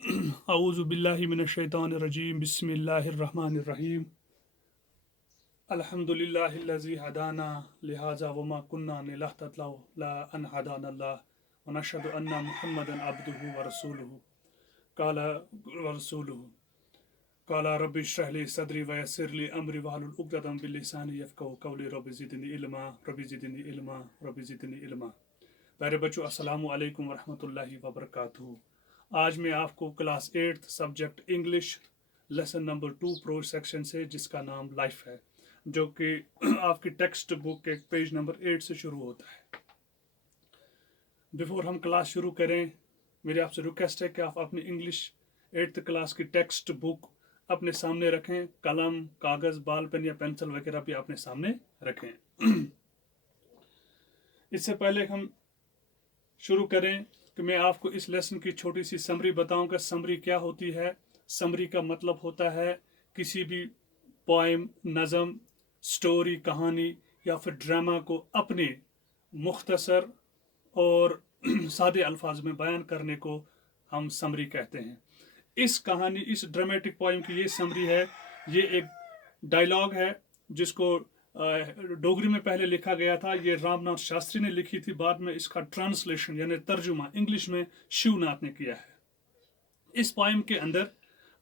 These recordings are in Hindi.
अऊज़ु बिल्लाहि मिनश्शैतानिर्रजीम बिस्मिल्लाहिर्रहमानिर्रहीम अल्हम्दुलिल्लाहिल्लज़ी हदाना लिहाज़ा वमा कुन्ना लिनहतदिया लौला अन हदानल्लाह व नशहदु अन्ना मुहम्मदन अब्दुहु व रसूलुहु क़ाला रब्बि इश्रह ली सदरी व यस्सिर ली अमरी वहलुल उक़दतम मिन लिसानी यफ़क़हू क़ौली रब्बि ज़िदनी इल्मा। प्यारे बच्चों, अस्सलामु अलैकुम व रहमतुल्लाहि व बरकातुहू। आज मैं आपको class 8 subject English lesson number 2 pro section से, जिसका नाम लाइफ है, जो कि आपकी टेक्स्ट बुक के पेज नंबर 8 से शुरू होता है। बिफोर हम क्लास शुरू करें, मेरी आपसे रिक्वेस्ट है कि आप अपनी इंग्लिश 8th क्लास की टेक्स्ट बुक अपने सामने रखें। कलम, कागज़, बॉल पेन या पेंसिल वगैरह भी अपने सामने रखें। इससे पहले हम शुरू करें कि मैं आपको इस लेसन की छोटी सी समरी बताऊंगा। समरी क्या होती है? समरी का मतलब होता है किसी भी पोएम, नज़म, स्टोरी, कहानी या फिर ड्रामा को अपने मुख्तसर और सादे अल्फाज में बयान करने को हम समरी कहते हैं। इस कहानी, इस ड्रामेटिक पोएम की ये समरी है। ये एक डायलॉग है जिसको डोगरी में पहले लिखा गया था। ये रामनाथ शास्त्री ने लिखी थी। बाद में इसका ट्रांसलेशन यानी तर्जुमा इंग्लिश में शिवनाथ ने किया है। इस पोएम के अंदर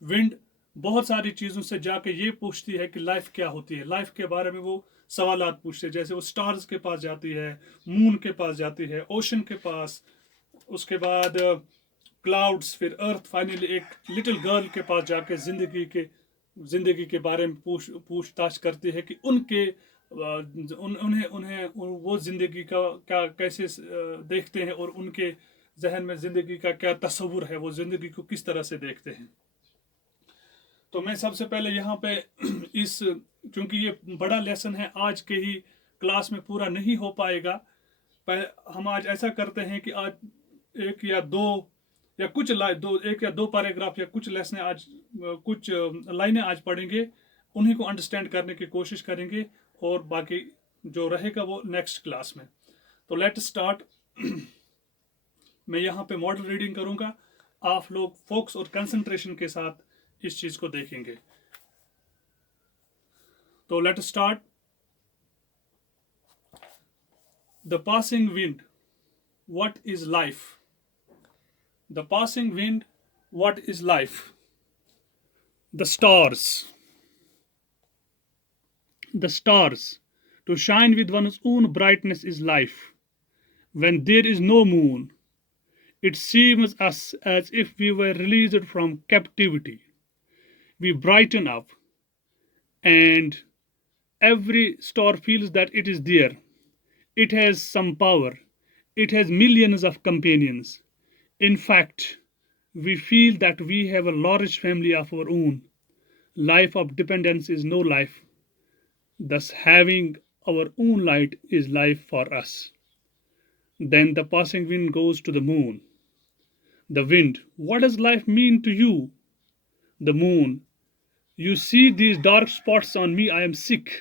विंड बहुत सारी चीज़ों से जाके ये पूछती है कि लाइफ क्या होती है। लाइफ के बारे में वो सवालात पूछते हैं। जैसे वो स्टार्स के पास जाती है, मून के पास जाती है, ओशन के पास, उसके बाद क्लाउड्स, फिर अर्थ, फाइनली एक लिटिल गर्ल के पास जाके जिंदगी के बारे में पूछताछ करती है कि उन्हें उन्हें वो जिंदगी का क्या, कैसे देखते हैं और उनके जहन में जिंदगी का क्या तस्वुर है, वो जिंदगी को किस तरह से देखते हैं। तो मैं सबसे पहले यहाँ पे इस, क्योंकि ये बड़ा लेसन है, आज के ही क्लास में पूरा नहीं हो पाएगा। हम आज ऐसा करते हैं कि आज एक या दो या कुछ एक या दो पैराग्राफ या कुछ लेसन आज कुछ लाइनें आज पढ़ेंगे, उन्हीं को अंडरस्टैंड करने की कोशिश करेंगे और बाकी जो रहेगा वो नेक्स्ट क्लास में। तो लेट स्टार्ट। मैं यहाँ पे मॉडल रीडिंग करूँगा, आप लोग फोकस और कंसंट्रेशन के साथ इस चीज़ को देखेंगे। तो let start. The passing wind, what is life? The passing wind, what is life? The stars. The stars. To shine with one's own brightness is life. When there is no moon, it seems us as if we were released from captivity. We brighten up, and every star feels that it is there. It has some power. It has millions of companions. In fact, we feel that we have a large family of our own. Life of dependence is no life. Thus, having our own light is life for us. Then the passing wind goes to the moon. The wind, what does life mean to you? The moon, you see these dark spots on me, I am sick.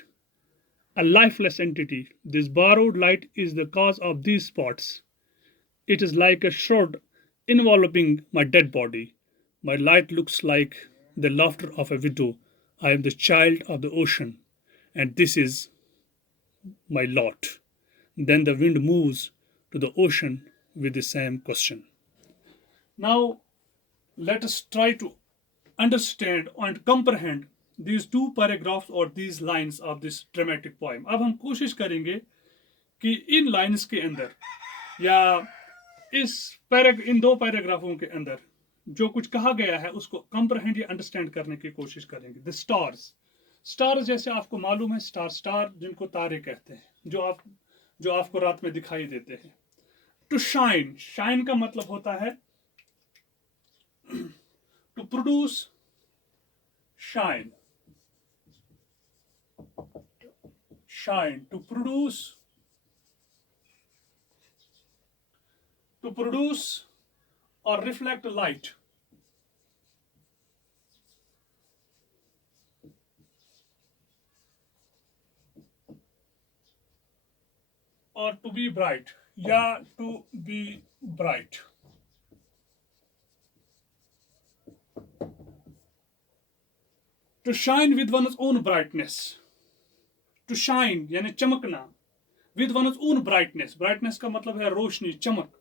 A lifeless entity. This borrowed light is the cause of these spots. It is like a shroud enveloping my dead body. My light looks like the laughter of a widow. I am the child of the ocean, and this is my lot. Then the wind moves to the ocean with the same question. Now, let us try to understand and comprehend these two paragraphs or these lines of this dramatic poem. अब हम कोशिश करेंगे कि इन लाइन्स के अंदर या इन दो पैराग्राफों के अंदर जो कुछ कहा गया है उसको कंप्रहेंड या अंडरस्टैंड करने की कोशिश करेंगे। द स्टार्स, स्टार्स जैसे आपको मालूम है, स्टार जिनको तारे कहते हैं, जो आपको रात में दिखाई देते हैं। टू शाइन, शाइन का मतलब होता है to produce, shine, shine, to produce or reflect light. Or to be bright. Yeah, to be bright. To shine with one's own brightness, to shine यानी चमकना, with one's own brightness, brightness का मतलब है रोशनी, चमक,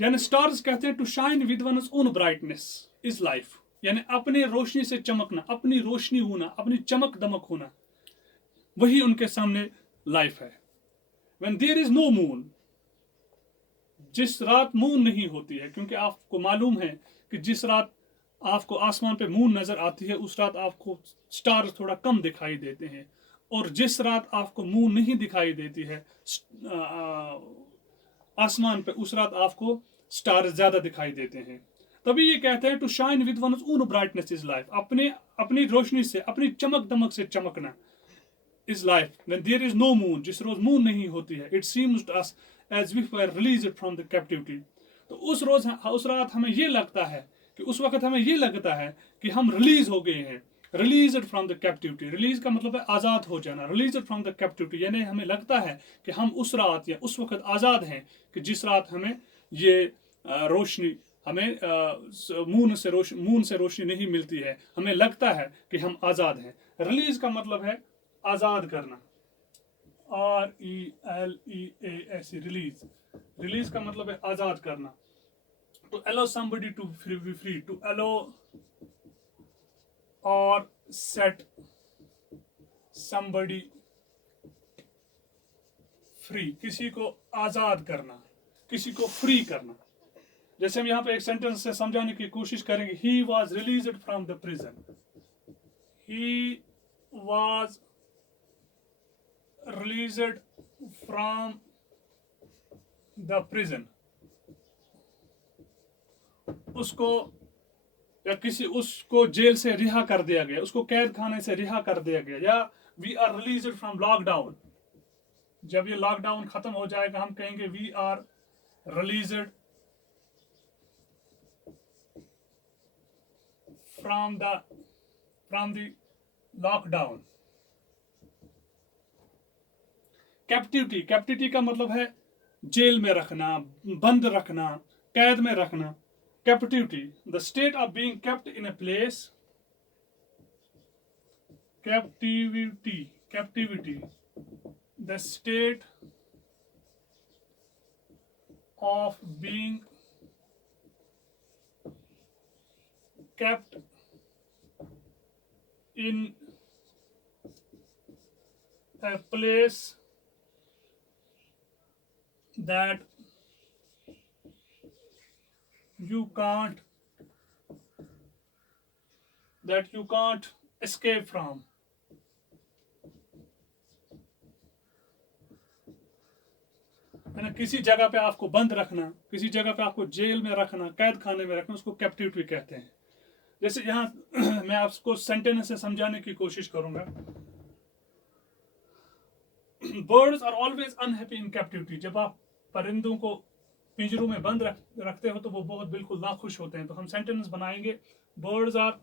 यानी स्टार्स कहते हैं to shine with one's own brightness is life, यानी अपने रोशनी से चमकना, अपनी रोशनी होना, अपनी चमक दमक होना, वही उनके सामने लाइफ है। When there is no moon, जिस रात मून नहीं होती है, क्योंकि आपको मालूम है कि जिस रात आपको आसमान पे मून नजर आती है उस रात आपको स्टार थोड़ा कम दिखाई देते हैं, और जिस रात आपको मून नहीं दिखाई देती है आसमान पे उस रात आपको स्टार ज्यादा दिखाई देते हैं। तभी ये कहते हैं to shine with one's own brightness is life, अपने अपनी रोशनी से, अपनी चमक दमक से चमकना is life. When there is no moon, जिस रोज मून नहीं होती है, it seems to us as if we are released from the captivity. तो उस रात हमें ये लगता है कि उस वक्त हमें ये लगता है कि हम रिलीज हो गए हैं, release from the captivity, release का मतलब है आजाद हो जाना, रिलीज फ्रॉम द कैप्टिविटी, यानी हमें लगता है कि हम उस रात या उस वक्त आजाद हैं कि जिस रात हमें ये रोशनी, हमें मून से रोशनी नहीं मिलती है, हमें लगता है कि हम आजाद हैं। रिलीज का मतलब है आजाद करना, RELEAS, रिलीज, रिलीज का मतलब है आजाद करना। To allow somebody to be free, to allow or set somebody free, किसी को आजाद करना, किसी को फ्री करना। जैसे हम यहाँ पे एक सेंटेंस से समझाने की कोशिश करेंगे, he was released from the prison, he was released from the prison, उसको या किसी उसको जेल से रिहा कर दिया गया, उसको कैद खाने से रिहा कर दिया गया, या we are released from lockdown, जब ये लॉकडाउन खत्म हो जाएगा हम कहेंगे we are released from the lockdown. Captivity, captivity का मतलब है जेल में रखना, बंद रखना, कैद में रखना। Captivity, the state of being kept in a place, captivity, captivity, the state of being kept in a place that you can't escape from, है ना, किसी जगह पे आपको बंद रखना, किसी जगह पे आपको जेल में रखना, कैद खाने में रखना, उसको कैप्टिविटी कहते हैं। जैसे यहाँ मैं आपको सेंटेंस से समझाने की कोशिश करूंगा। Birds are always unhappy in captivity, जब आप परिंदों को पिंजरों में बंद रखते हो तो वो बहुत बिल्कुल नाखुश होते हैं। तो हम सेंटेंस बनाएंगे, birds are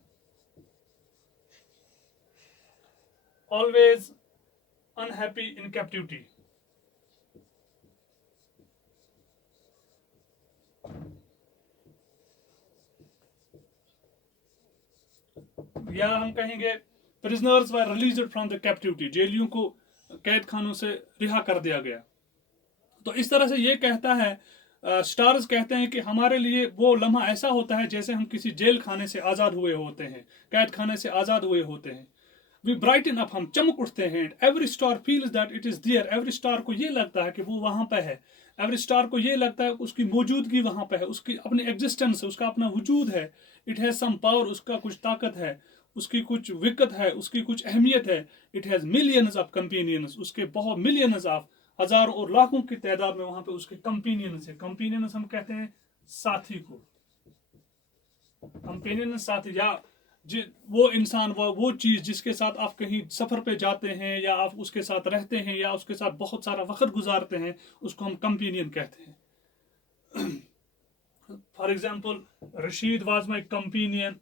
always unhappy in captivity. या हम कहेंगे prisoners were released from the captivity, जेलियों को कैद खानों से रिहा कर दिया गया। तो इस तरह से ये कहता है, स्टार्स कहते हैं कि हमारे लिए वो लम्हा ऐसा होता है जैसे हम किसी जेल खाने से आजाद हुए होते हैं, कैद खाने से आजाद हुए होते हैं। वी ब्राइटन अप, हम चमक उठते हैं। Every star feels that it is there, every star को ये लगता है कि वो वहां पे है। एवरी स्टार को ये लगता है उसकी मौजूदगी वहां पे है, उसकी अपनी एग्जिस्टेंस है, उसका अपना वजूद है। इट हैज सम पावर, उसका कुछ ताकत है, उसकी कुछ विकत है, उसकी कुछ अहमियत है। It has millions of companions, उसके बहुत मिलियंस ऑफ, हजारों और लाखों की तादाद में वहां पे उसके कंपेनियंस है। कंपेनियंस हम कहते हैं साथी को, कंपेनियंस साथी, या वो इंसान, वो चीज जिसके साथ आप कहीं सफर पे जाते हैं या आप उसके साथ रहते हैं या उसके साथ बहुत सारा वक्त गुजारते हैं, उसको हम कंपेनियन कहते हैं। For example, Rashid was my companion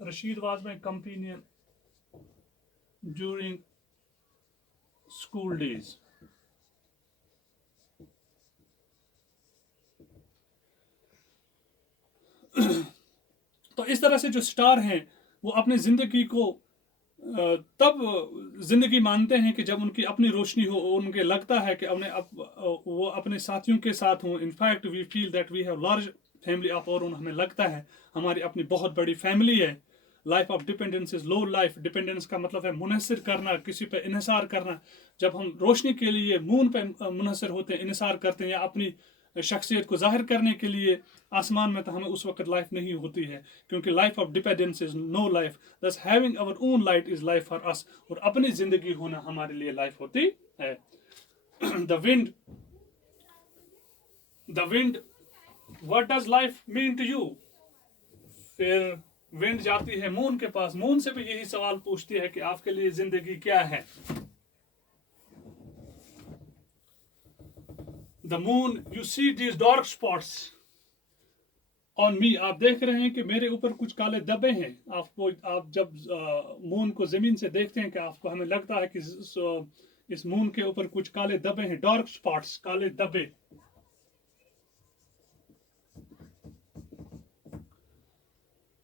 Rashid was my companion during school days. तो इस तरह से जो स्टार हैं वो अपनी ज़िंदगी को तब ज़िंदगी मानते हैं कि जब उनकी अपनी रोशनी हो, उनके लगता है कि वो अपने साथियों के साथ हों। In fact we feel that we have large family of our own, हमें लगता है हमारी अपनी बहुत बड़ी फैमिली है। Life of dependence is low life. Dependence का मतलब है मुनहसर करना, किसी पे इन्हिसार करना। जब हम रोशनी के लिए मून पे मुनहसर होते हैं, इन्हिसार करते हैं, या अपनी शख्सियत को जाहिर करने के लिए आसमान में, तो हमें उस वक्त लाइफ नहीं होती है, क्योंकि life of dependence is no life. Thus having our own light is life for us. और अपनी जिंदगी होना हमारे लिए लाइफ होती है। The wind the wind what does life mean to you. फिर विंड जाती है मून के पास, मून से भी यही सवाल पूछती है कि आपके लिए जिंदगी क्या है। The moon, you see these dark spots on me. आप देख रहे हैं कि मेरे ऊपर कुछ काले धब्बे हैं। आप जब मून को जमीन से देखते हैं कि आपको, हमें लगता है कि इस मून के ऊपर कुछ काले धब्बे हैं। डार्क स्पॉट्स, काले धब्बे।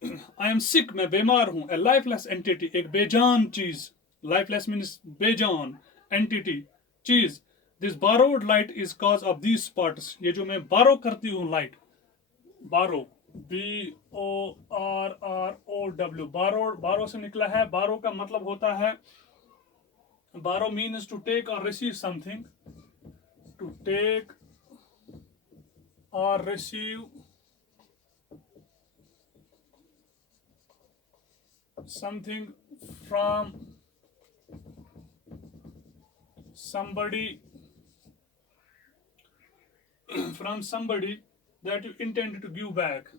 आई एम सिक, मैं बीमार हूं। ए लाइफलेस एंटिटी, एक बेजान चीज। लाइफलेस मीन्स बेजान, एंटिटी, चीज। This borrowed light is cause of these spots. ये जो मैं बारो करती हूँ लाइट, बारो, BORROW, बारो, बारो से निकला है। बारो का मतलब होता है, बारो मीन्स टू टेक और रिसीव समथिंग, टू टेक और receive something from somebody from somebody that you intend to give back,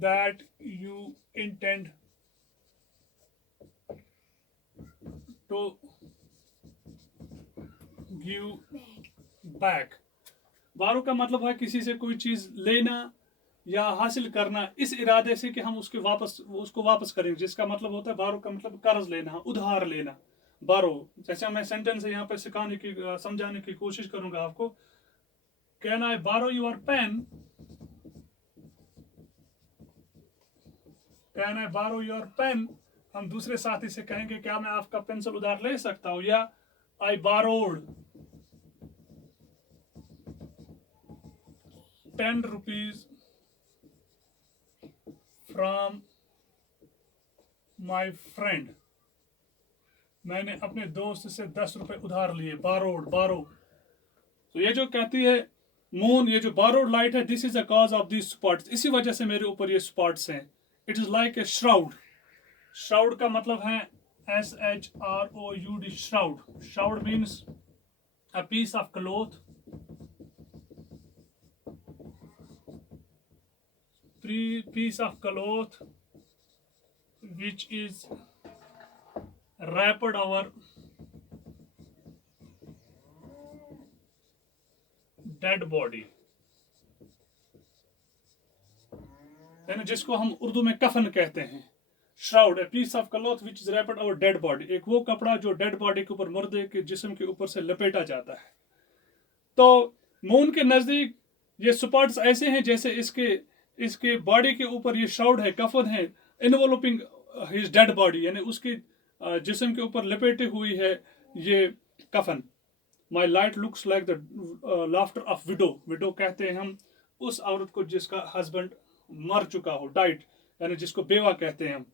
that you intend to give back। बारो का मतलब है किसी से कोई चीज लेना या हासिल करना इस इरादे से कि हम उसको वापस करें, जिसका मतलब होता है, बारो का मतलब कर्ज लेना, उधार लेना। बारो, जैसे मैं सेंटेंस यहाँ पे समझाने की कोशिश करूंगा आपको। कैन आई बारो योर पेन, कैन आई बारो योर पेन। हम दूसरे साथी से कहेंगे क्या मैं आपका पेंसिल उधार ले सकता हूं, या I borrowed 10 rupees from my friend. मैंने अपने दोस्त से 10 रुपए उधार लिए। बारोड, बारो। तो ये जो कहती है मून, ये जो बारोड लाइट है, this is the cause of this spots. इसी वजह से मेरे ऊपर ये स्पॉट्स हैं। It is like a shroud. Shroud का मतलब है SHROUD, shroud. Shroud means a piece of cloth, piece of cloth which is wrapped over dead body, यानी जिसको हम उर्दू में कफन कहते हैं। Shroud, a piece of cloth which is wrapped over dead body, एक वो कपड़ा जो डेड बॉडी के ऊपर, मुर्दे के जिस्म के ऊपर से लपेटा जाता है। तो मून के नजदीक ये स्पॉट्स ऐसे हैं जैसे इसके बॉडी के ऊपर ये श्राउड है, कफन है, इन्वॉल्विंग हिज डेड बॉडी, यानी उसके जिस्म के ऊपर लपेटे हुई है ये कफन। माई light looks like the laughter of window. Window कहते हैं हम उस औरत को जिसका हस्बैंड मर चुका हो, डाइट, यानी जिसको बेवा कहते हैं हम।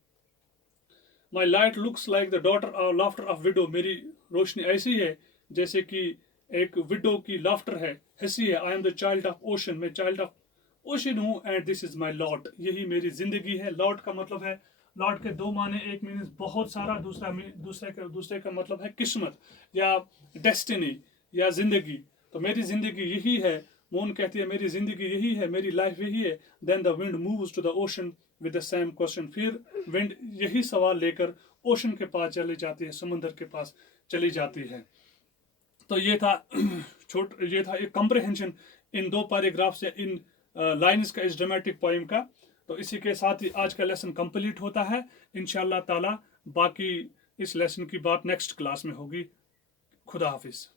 माई light looks like the daughter laughter of window. मेरी रोशनी ऐसी है जैसे कि एक विडो की लाफ्टर है, हंसी है। I am the child of ocean, मैं चाइल्ड ऑफ ओशन हूँ। And this is my lot, यही मेरी जिंदगी है। लॉट का मतलब है, लॉट के दो माने, एक मीन्स बहुत सारा, दूसरे का मतलब है किस्मत या डेस्टिनी या जिंदगी। तो मेरी जिंदगी यही है। मून कहती है मेरी जिंदगी यही है, मेरी लाइफ यही है। Then the wind moves to the ocean with the same question. फिर विंड यही सवाल लेकर ओशन के पास चली जाती है, समुद्र के पास चली जाती है। तो ये था ये था एक कॉम्प्रिहेंशन इन 2 पैराग्राफ से, इन लाइन्स का, इस ड्रामेटिक पोएम का। तो इसी के साथ ही आज का लेसन कंप्लीट होता है। इंशाअल्लाह ताला बाकी इस लेसन की बात नेक्स्ट क्लास में होगी। खुदा हाफिज।